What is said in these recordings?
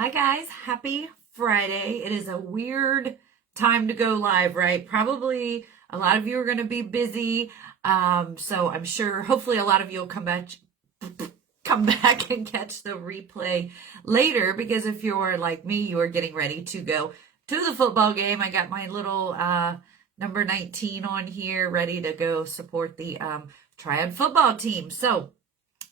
Hi guys, happy Friday. It is a weird time to go live, right? Probably a lot of you are going to be busy. So I'm sure hopefully a lot of you will come back and catch the replay later, because if you're like me, you are getting ready to go to the football game. I got my little number 19 on here ready to go support the Triad football team. So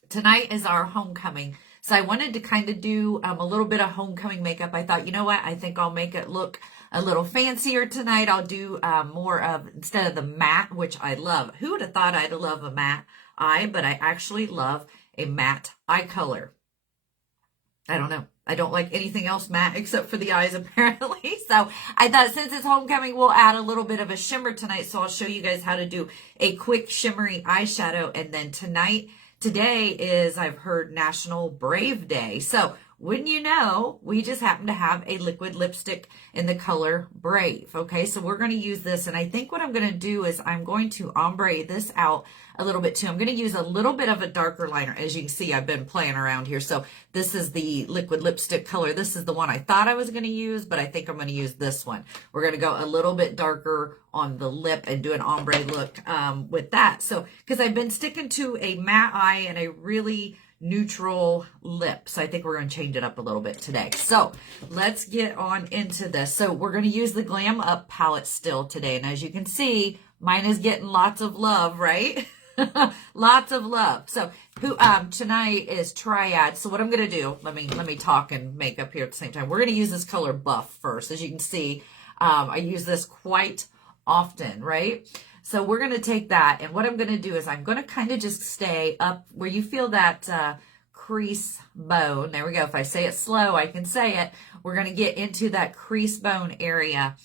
tonight is our homecoming. So I wanted to kind of do a little bit of homecoming makeup. I thought, you know what? I think I'll make it look a little fancier tonight. I'll do more of, instead of the matte, which I love. Who would have thought I'd love a matte eye? But I actually love a matte eye color. I don't know. I don't like anything else matte except for the eyes, apparently. So I thought since it's homecoming, we'll add a little bit of a shimmer tonight. So I'll show you guys how to do a quick shimmery eyeshadow. And then today is, I've heard, National Brave Day. So wouldn't you know, we just happen to have a liquid lipstick in the color Brave. Okay, so we're going to use this. And I think what I'm going to do is I'm going to ombre this out a little bit too. I'm going to use a little bit of a darker liner. As you can see, I've been playing around here. So this is the liquid lipstick color. This is the one I thought I was going to use, but I think I'm going to use this one. We're going to go a little bit darker on the lip and do an ombre look with that. So, because I've been sticking to a matte eye and a really neutral lip. So I think we're going to change it up a little bit today. So let's get on into this. So we're going to use the Glam Up palette still today. And as you can see, mine is getting lots of love, right? Lots of love. So tonight is Triad. So what I'm going to do, let me talk and make up here at the same time. We're going to use this color Buff first. As you can see, I use this quite often, right? So we're going to take that, and what I'm going to do is I'm going to kind of just stay up where you feel that crease bone. There we go. If I say it slow, I can say it. We're going to get into that crease bone area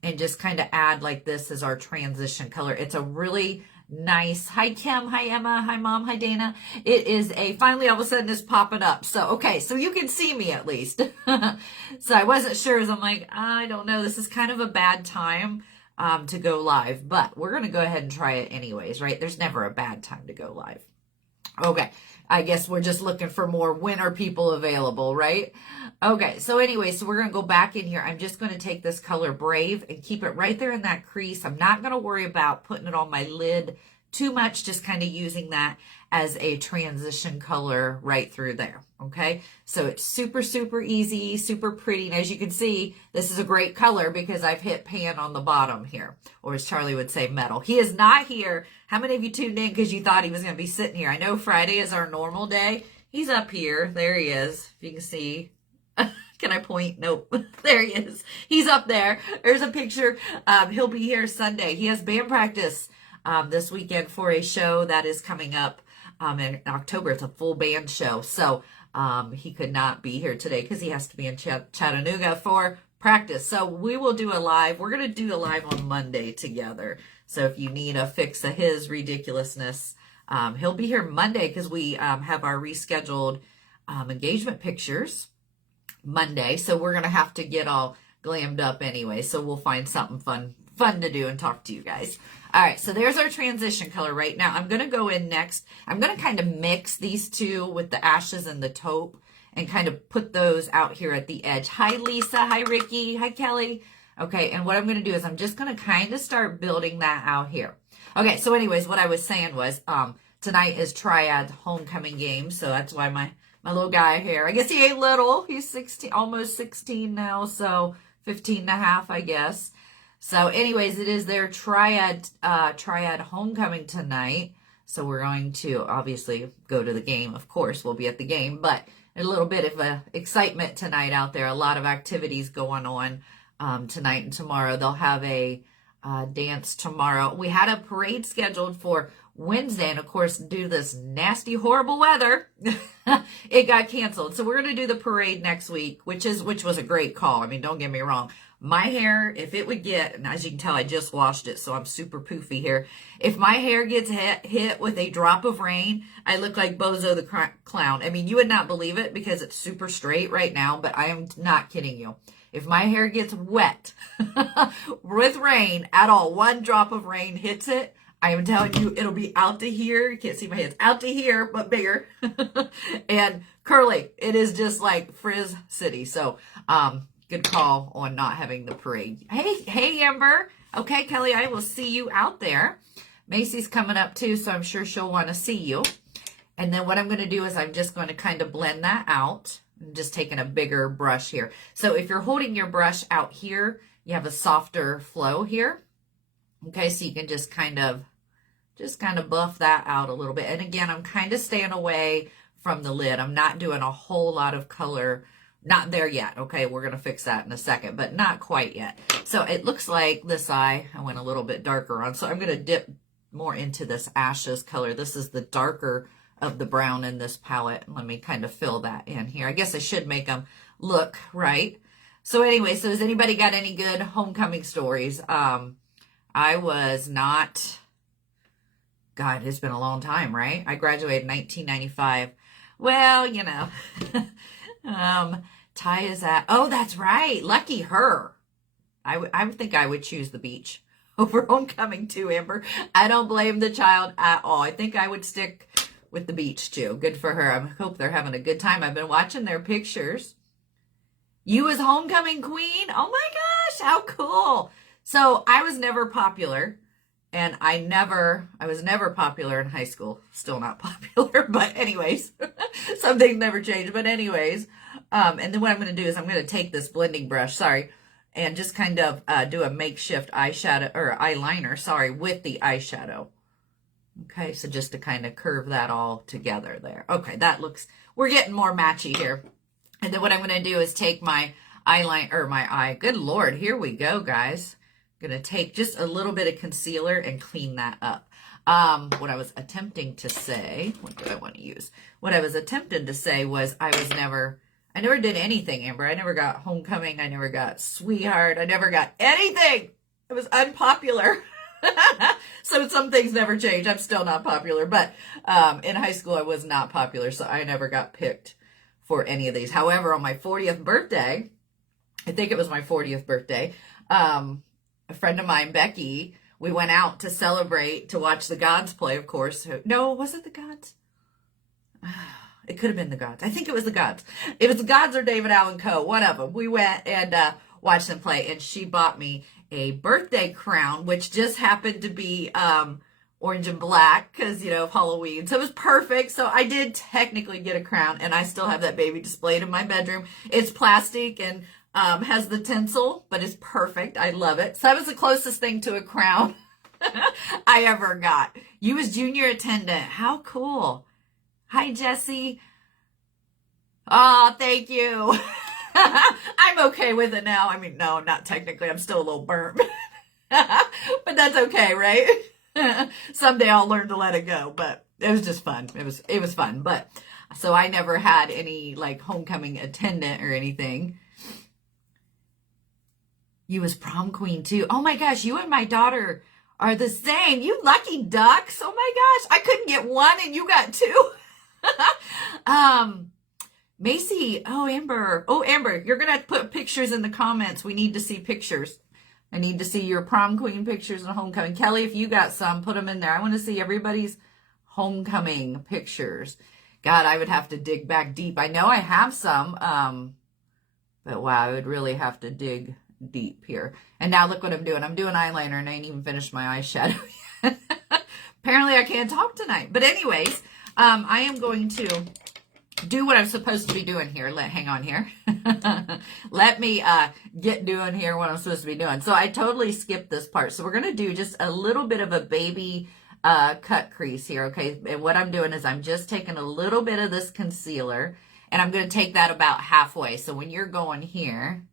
and just kind of add like this as our transition color. It's a really nice, hi Kim, hi Emma, hi Mom, hi Dana. It is finally all of a sudden it's popping up. So, okay, so you can see me at least. So I wasn't sure, as I'm like, I don't know, this is kind of a bad time to go live, but we're going to go ahead and try it anyways, right? There's never a bad time to go live. Okay, I guess we're just looking for more when are people available, right? Okay, so anyway, so we're going to go back in here. I'm just going to take this color Brave and keep it right there in that crease. I'm not going to worry about putting it on my lid too much, just kind of using that as a transition color right through there, okay? So it's super, super easy, super pretty. And as you can see, this is a great color because I've hit pan on the bottom here, or as Charlie would say, metal. He is not here. How many of you tuned in because you thought he was going to be sitting here? I know Friday is our normal day. He's up here. There he is, if you can see. Can I point? Nope. There he is. He's up there. There's a picture. He'll be here Sunday. He has band practice this weekend for a show that is coming up in October. It's a full band show. So he could not be here today because he has to be in Chattanooga for practice. So we will do a live. We're going to do a live on Monday together. So if you need a fix of his ridiculousness, he'll be here Monday because we have our rescheduled engagement pictures Monday. So we're going to have to get all glammed up anyway. So we'll find something fun to do and talk to you guys. All right, so there's our transition color right now. I'm going to go in next. I'm going to kind of mix these two with the ashes and the taupe and kind of put those out here at the edge. Hi, Lisa. Hi, Ricky. Hi, Kelly. Okay, and what I'm going to do is I'm just going to kind of start building that out here. Okay, so anyways, what I was saying was tonight is Triad's homecoming game, so that's why my little guy here, I guess he ain't little. He's 16, almost 16 now, so 15 and a half, I guess. So anyways, it is their Triad homecoming tonight. So we're going to obviously go to the game. Of course, we'll be at the game, but a little bit of excitement tonight out there. A lot of activities going on tonight and tomorrow. They'll have a dance tomorrow. We had a parade scheduled for Wednesday, and of course, due to this nasty, horrible weather, it got canceled. So we're going to do the parade next week, which was a great call. I mean, don't get me wrong. My hair, if it would get, and as you can tell, I just washed it, so I'm super poofy here. If my hair gets hit with a drop of rain, I look like Bozo the Clown. I mean, you would not believe it because it's super straight right now, but I am not kidding you. If my hair gets wet with rain at all, one drop of rain hits it, I am telling you, it'll be out to here. You can't see my hands. Out to here, but bigger. And curly. It is just like Frizz City. So, good call on not having the parade. Hey, Amber. Okay, Kelly, I will see you out there. Macy's coming up too, so I'm sure she'll want to see you. And then what I'm going to do is I'm just going to kind of blend that out. I'm just taking a bigger brush here. So if you're holding your brush out here, you have a softer flow here. Okay, so you can just kind of buff that out a little bit. And again, I'm kind of staying away from the lid. I'm not doing a whole lot of color. Not there yet. Okay, we're going to fix that in a second, but not quite yet. So it looks like this eye, I went a little bit darker on. So I'm going to dip more into this ashes color. This is the darker of the brown in this palette. Let me kind of fill that in here. I guess I should make them look right. So anyway, so has anybody got any good homecoming stories? I was not, God, it's been a long time, right? I graduated in 1995. Well, you know, Ty is at, oh, that's right. Lucky her. I would think I would choose the beach over homecoming too, Amber. I don't blame the child at all. I think I would stick with the beach too. Good for her. I hope they're having a good time. I've been watching their pictures. You as homecoming queen? Oh my gosh, how cool. So I was never popular, and I was never popular in high school. Still not popular, but anyways, some things never change. But anyways, and then what I'm going to do is I'm going to take this blending brush, and just kind of do a makeshift eyeshadow or eyeliner, with the eyeshadow. Okay, so just to kind of curve that all together there. Okay, we're getting more matchy here. And then what I'm going to do is take my eyeliner, or my eye. Good Lord, here we go, guys. I'm going to take just a little bit of concealer and clean that up. What I was attempting to say, what do I want to use? What I was attempting to say was I never did anything, Amber. I never got homecoming. I never got sweetheart. I never got anything. I was unpopular. So some things never change. I'm still not popular, but in high school I was not popular, so I never got picked for any of these. However, on my 40th birthday, I think it was my 40th birthday, a friend of mine, Becky, we went out to celebrate, to watch the Gods play, of course. No, was it the Gods? It could have been the Gods. I think it was the Gods. It was the Gods or David Allan Coe, one of them. We went and watched them play, and she bought me a birthday crown, which just happened to be orange and black because, of Halloween. So it was perfect. So I did technically get a crown, and I still have that baby displayed in my bedroom. It's plastic and has the tinsel, but it's perfect. I love it. So that was the closest thing to a crown I ever got. You was junior attendant. How cool. Hi, Jessie. Oh, thank you. I'm okay with it now. I mean, no, not technically. I'm still a little burnt. But that's okay, right? Someday I'll learn to let it go. But it was just fun. It was fun. But so I never had any like homecoming attendant or anything. You was prom queen too. Oh my gosh, you and my daughter are the same. You lucky ducks. Oh my gosh, I couldn't get one and you got two. Macy, oh Amber, you're gonna have to put pictures in the comments. We need to see pictures. I need to see your prom queen pictures and homecoming. Kelly, if you got some, put them in there. I want to see everybody's homecoming pictures. God, I would have to dig back deep. I know I have some, but wow, I would really have to dig deep here. And now look what I'm doing. I'm doing eyeliner and I ain't even finished my eyeshadow yet. Apparently I can't talk tonight. But anyways, I am going to do what I'm supposed to be doing here. Hang on here. Let me get doing here what I'm supposed to be doing. So I totally skipped this part. So we're going to do just a little bit of a baby cut crease here, okay? And what I'm doing is I'm just taking a little bit of this concealer and I'm going to take that about halfway. So when you're going here,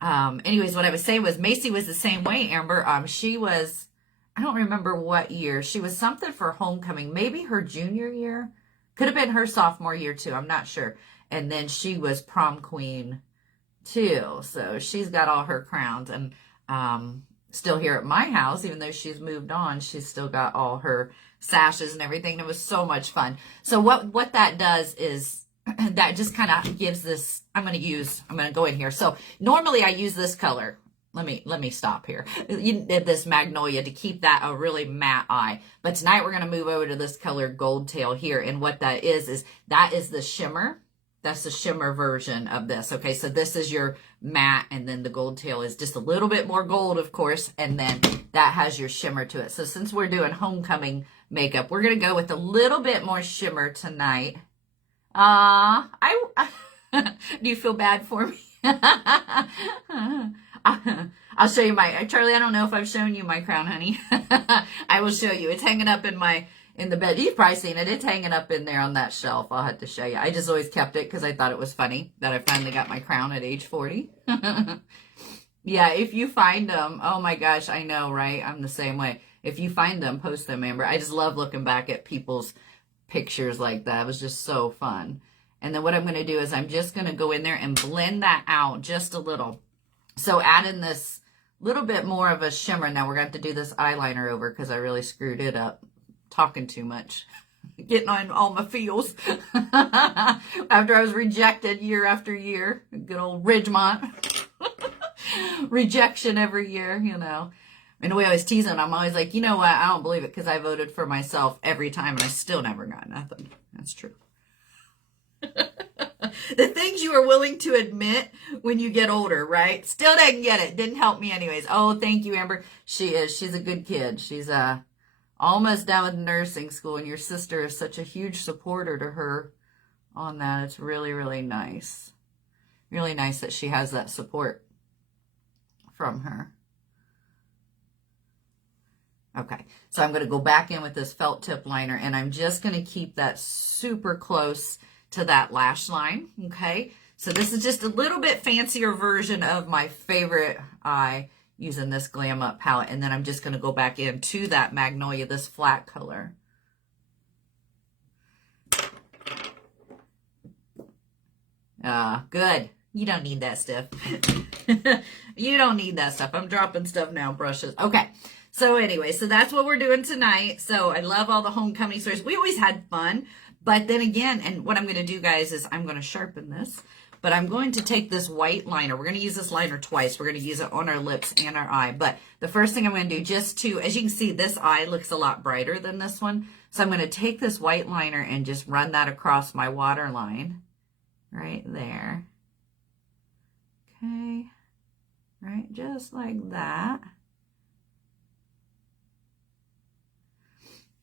anyways, what I was saying was Macy was the same way, Amber. She was, I don't remember what year. She was something for homecoming, maybe her junior year. Could have been her sophomore year too. I'm not sure. And then she was prom queen too. So she's got all her crowns and still here at my house, even though she's moved on, she's still got all her sashes and everything. It was so much fun. So what that does is that just kind of gives this, I'm going to go in here. So normally I use this color let me stop here. You did this magnolia to keep that a really matte eye. But tonight we're going to move over to this color gold tail here. And what that is that is the shimmer. That's the shimmer version of this. Okay, so this is your matte, and then the gold tail is just a little bit more gold, of course, and then that has your shimmer to it. So since we're doing homecoming makeup, we're going to go with a little bit more shimmer tonight. Do you feel bad for me? I'll show you Charlie, I don't know if I've shown you my crown, honey. I will show you. It's hanging up in the bed. You've probably seen it. It's hanging up in there on that shelf. I'll have to show you. I just always kept it because I thought it was funny that I finally got my crown at age 40. Yeah, if you find them, oh my gosh, I know, right? I'm the same way. If you find them, post them, Amber. I just love looking back at people's pictures like that. It was just so fun. And then what I'm going to do is I'm just going to go in there and blend that out just a little. So add in this little bit more of a shimmer. Now we're going to have to do this eyeliner over because I really screwed it up. Talking too much. Getting on all my feels. After I was rejected year after year. Good old Ridgemont. Rejection every year, you know. And we always tease them. I'm always like, you know what? I don't believe it because I voted for myself every time and I still never got nothing. That's true. The things you are willing to admit when you get older, right? Still didn't get it. Didn't help me anyways. Oh, thank you, Amber. She's a good kid. She's almost done with nursing school, and your sister is such a huge supporter to her on that. It's really, really nice. Really nice that she has that support from her. Okay, so I'm going to go back in with this felt tip liner, and I'm just going to keep that super close to that lash line, okay? So this is just a little bit fancier version of my favorite eye using this Glam Up palette, and then I'm just going to go back into that magnolia, this flat color. Good. You don't need that stuff. You don't need that stuff. I'm dropping stuff now, brushes. Okay. So anyway, so that's what we're doing tonight. So I love all the homecoming stories. We always had fun. But then again, and what I'm going to do, guys, is I'm going to sharpen this. But I'm going to take this white liner. We're going to use this liner twice. We're going to use it on our lips and our eye. But the first thing I'm going to do, just to, as you can see, this eye looks a lot brighter than this one. So I'm going to take this white liner and just run that across my waterline. Right there. Okay. Right, just like that.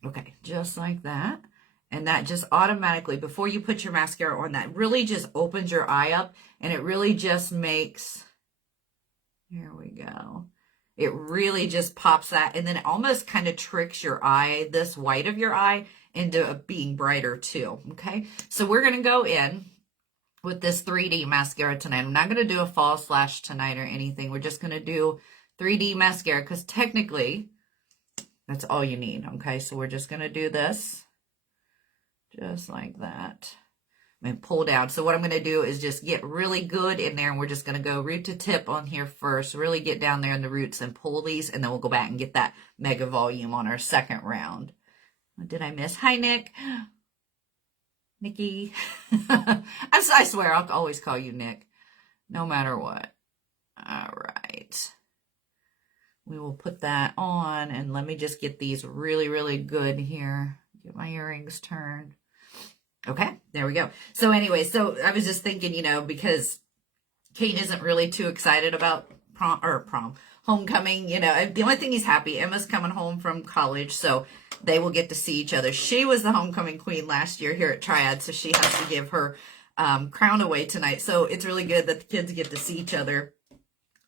Okay, just like that. And that just automatically, before you put your mascara on, that really just opens your eye up, and it really just makes, here we go. It really just pops that, and then it almost kind of tricks your eye, this white of your eye, into being brighter too, okay? So we're going to go in with this 3D mascara tonight. I'm not going to do a false lash tonight or anything. We're just going to do 3D mascara because technically that's all you need, okay? So we're just going to do this. Just like that. And pull down. So what I'm going to do is just get really good in there, and we're just going to go root to tip on here first. Really get down there in the roots and pull these, and then we'll go back and get that mega volume on our second round. What did I miss? Hi, Nick. Nikki. I swear I'll always call you Nick, no matter what. All right. We will put that on, and let me just get these really, really good here. Get my earrings turned. Okay, there we go. So anyway, so I was just thinking, you know, because Kate isn't really too excited about homecoming, you know, the only thing he's happy, Emma's coming home from college, so they will get to see each other. She was the homecoming queen last year here at Triad, so she has to give her crown away tonight. So it's really good that the kids get to see each other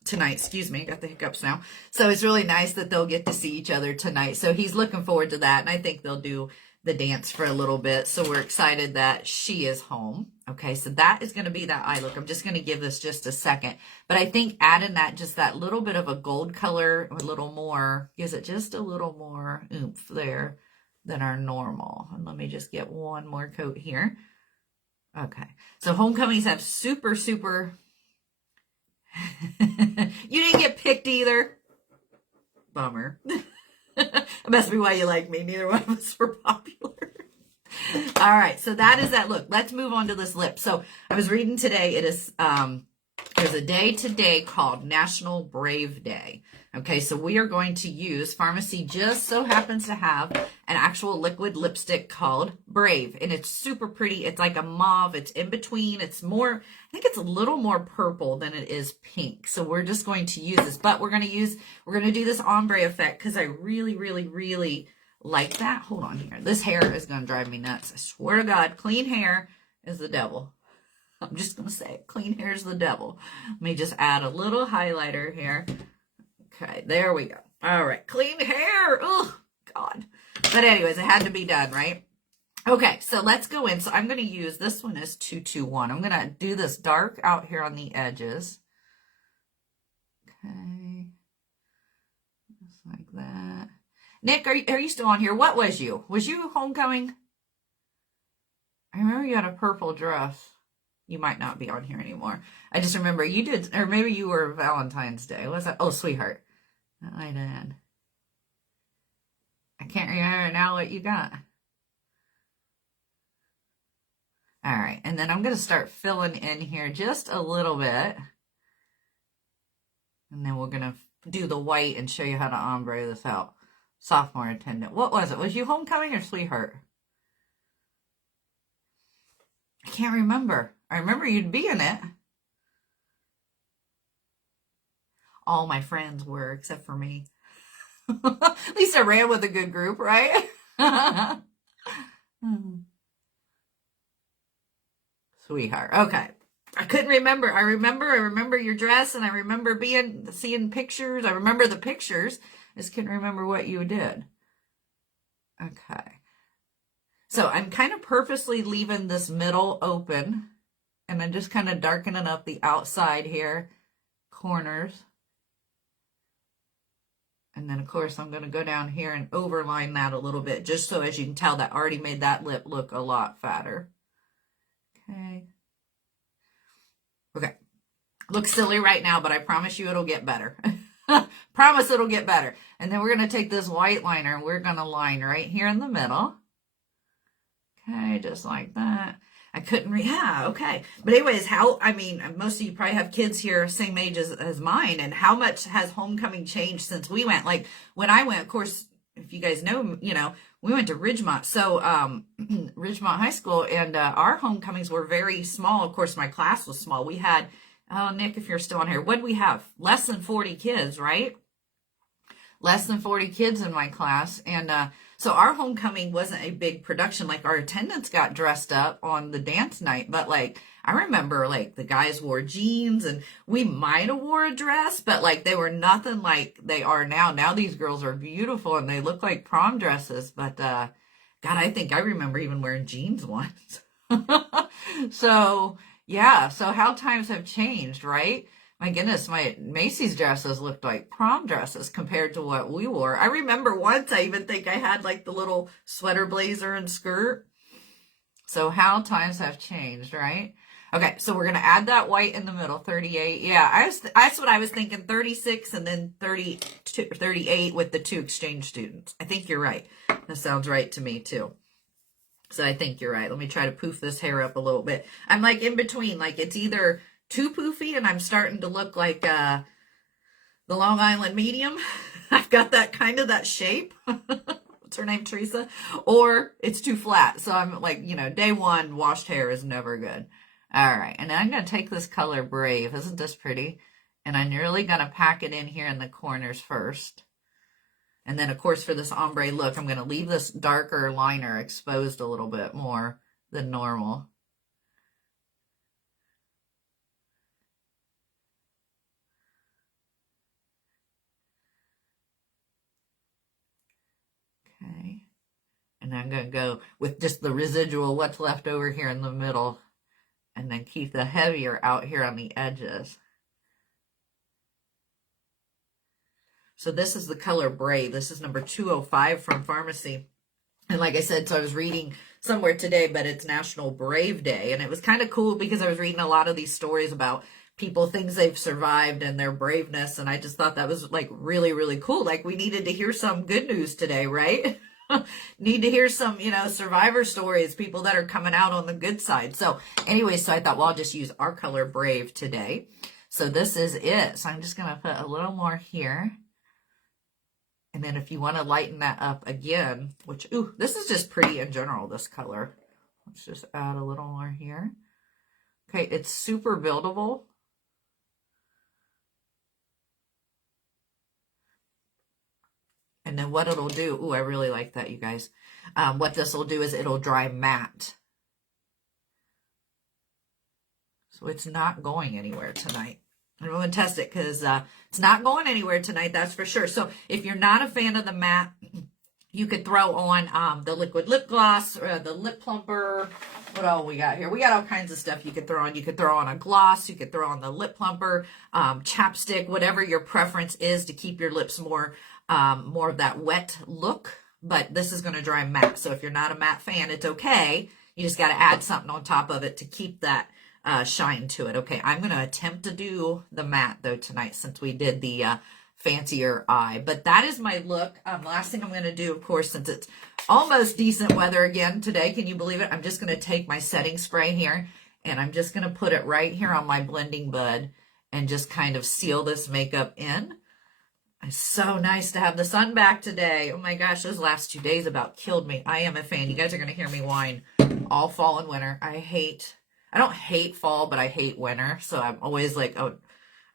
tonight. Excuse me, got the hiccups now. So it's really nice that they'll get to see each other tonight. So he's looking forward to that, and I think they'll do the dance for a little bit. So we're excited that she is home. Okay, so that is going to be that eye look. I'm just going to give this just a second. But I think adding that, just that little bit of a gold color, a little more, gives it just a little more oomph there than our normal. And let me just get one more coat here. Okay, so homecomings have super, super... You didn't get picked either. Bummer. That must be why you like me. Neither one of us were popular. All right, so that is that look. Let's move on to this lip. So I was reading today, it is There's a day today called National Brave Day. Okay, so we are going to use, Farmasi just so happens to have an actual liquid lipstick called Brave, and it's super pretty. It's like a mauve. It's in between. It's more, I think it's a little more purple than it is pink. So we're just going to use this, but we're going to do this ombre effect because I really, really, really like that. Hold on here. This hair is going to drive me nuts. I swear to God, clean hair is the devil. I'm just going to say it. Clean hair is the devil. Let me just add a little highlighter here. Okay, there we go. All right, clean hair. Oh, God. But anyways, it had to be done, right? Okay, so let's go in. So I'm going to use, this one is 221. I'm going to do this dark out here on the edges. Okay. Just like that. Nick, are you still on here? What was you? Was you homecoming? I remember you had a purple dress. You might not be on here anymore. I just remember you did, or maybe you were Valentine's Day. What was that? Oh, sweetheart. That might have been. I can't remember now what you got. All right, and then I'm going to start filling in here just a little bit. And then we're going to do the white and show you how to ombre this out. Sophomore attendant. What was it? Was you homecoming or sweetheart? I can't remember. I remember you'd be in it. All my friends were, except for me. At least I ran with a good group, right? Sweetheart. Okay. I couldn't remember. I remember your dress, and I remember seeing pictures. I remember the pictures. I just couldn't remember what you did. Okay. So I'm kind of purposely leaving this middle open, and I'm just kind of darkening up the outside here, corners. And then, of course, I'm going to go down here and overline that a little bit, just so as you can tell, that already made that lip look a lot fatter. Okay. Okay. Looks silly right now, but I promise you it'll get better. Promise it'll get better. And then we're going to take this white liner, and we're going to line right here in the middle. Okay, just like that. I couldn't yeah, okay. But anyways, most of you probably have kids here same age as mine, and how much has homecoming changed since we went? Like, when I went, of course, if you guys know, we went to Ridgemont. So, Ridgemont High School, and our homecomings were very small. Of course, my class was small. We had, Nick, if you're still on here, what did we have? Less than 40 kids, right? Less than 40 kids in my class. And so our homecoming wasn't a big production. Like, our attendants got dressed up on the dance night, but like, I remember like the guys wore jeans, and we might have wore a dress, but like they were nothing like they are now. Now these girls are beautiful and they look like prom dresses, but God, I think I remember even wearing jeans once. So yeah, so how times have changed, right? My goodness, my Macy's dresses looked like prom dresses compared to what we wore. I remember once I even think I had like the little sweater blazer and skirt. So how times have changed, right? Okay, so we're going to add that white in the middle, 38. Yeah, that's what I was thinking, 36 and then 38 with the 2 exchange students. I think you're right. That sounds right to me too. So I think you're right. Let me try to poof this hair up a little bit. I'm like in between, like it's either too poofy and I'm starting to look like the Long Island medium. I've got that kind of that shape. What's her name, Teresa? Or it's too flat. So I'm like, day one, washed hair is never good. All right, and I'm going to take this color Brave. Isn't this pretty? And I'm really going to pack it in here in the corners first. And then, of course, for this ombre look, I'm going to leave this darker liner exposed a little bit more than normal. Okay. And I'm going to go with just the residual, what's left over here in the middle. And then keep the heavier out here on the edges. So this is the color Brave. This is number 205 from Farmasi. And like I said, so I was reading somewhere today, but it's National Brave Day. And it was kind of cool because I was reading a lot of these stories about people, things they've survived and their braveness. And I just thought that was like really, really cool. Like we needed to hear some good news today, right? Need to hear some, survivor stories, people that are coming out on the good side. So anyway, so I thought, well, I'll just use our color Brave today. So this is it. So I'm just going to put a little more here. And then if you want to lighten that up again, which, ooh, this is just pretty in general, this color. Let's just add a little more here. Okay, it's super buildable. And then what it'll do, ooh, I really like that, you guys. What this will do is it'll dry matte. So it's not going anywhere tonight. I'm going to test it because it's not going anywhere tonight, that's for sure. So if you're not a fan of the matte, you could throw on the liquid lip gloss or the lip plumper. What all we got here? We got all kinds of stuff you could throw on. You could throw on a gloss. You could throw on the lip plumper, chapstick, whatever your preference is to keep your lips more of that wet look. But this is going to dry matte. So if you're not a matte fan, it's okay. You just got to add something on top of it to keep that shine to it. Okay, I'm going to attempt to do the matte though tonight since we did the fancier eye. But that is my look. Last thing I'm going to do, of course, since it's almost decent weather again today, can you believe it? I'm just going to take my setting spray here and I'm just going to put it right here on my blending bud and just kind of seal this makeup in. It's so nice to have the sun back today. Oh my gosh, those last 2 days about killed me. I am a fan. You guys are going to hear me whine all fall and winter. I don't hate fall, but I hate winter. So I'm always like, oh,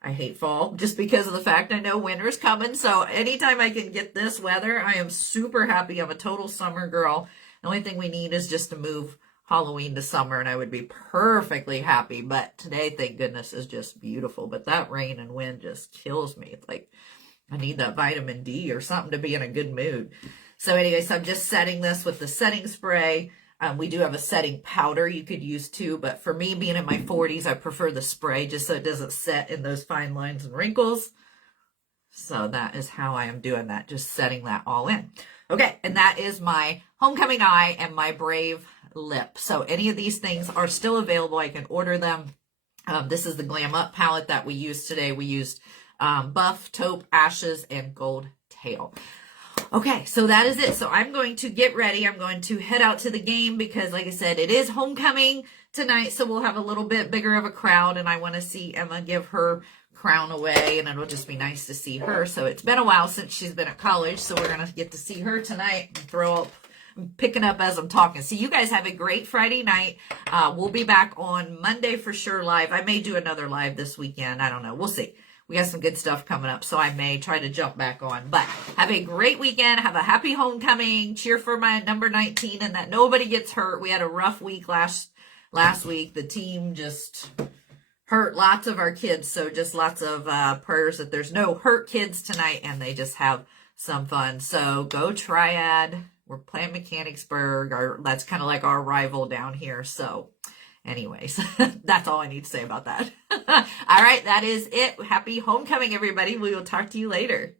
I hate fall just because of the fact I know winter's coming. So anytime I can get this weather, I am super happy. I'm a total summer girl. The only thing we need is just to move Halloween to summer and I would be perfectly happy. But today, thank goodness, is just beautiful. But that rain and wind just kills me. It's like I need that vitamin D or something to be in a good mood. So anyway, so I'm just setting this with the setting spray. We do have a setting powder you could use too, but for me, being in my 40s, I prefer the spray just so it doesn't set in those fine lines and wrinkles. So that is how I am doing that, just setting that all in. Okay, and that is my homecoming eye and my brave lip. So any of these things are still available. I can order them. This is the Glam Up palette that we used today. We used Buff, Taupe, Ashes, and Gold Tail. Okay, so that is it. So I'm going to get ready. I'm going to head out to the game because, like I said, it is homecoming tonight. So we'll have a little bit bigger of a crowd. And I want to see Emma give her crown away. And it'll just be nice to see her. So it's been a while since she's been at college. So we're going to get to see her tonight and throw up. I'm picking up as I'm talking. So you guys have a great Friday night. We'll be back on Monday for sure live. I may do another live this weekend. I don't know. We'll see. We got some good stuff coming up, so I may try to jump back on. But have a great weekend. Have a happy homecoming. Cheer for my number 19 and that nobody gets hurt. We had a rough week last week. The team just hurt lots of our kids, so just lots of prayers that there's no hurt kids tonight and they just have some fun. So go Triad. We're playing Mechanicsburg. That's kind of like our rival down here, so... Anyways, that's all I need to say about that. All right, that is it. Happy homecoming, everybody. We will talk to you later.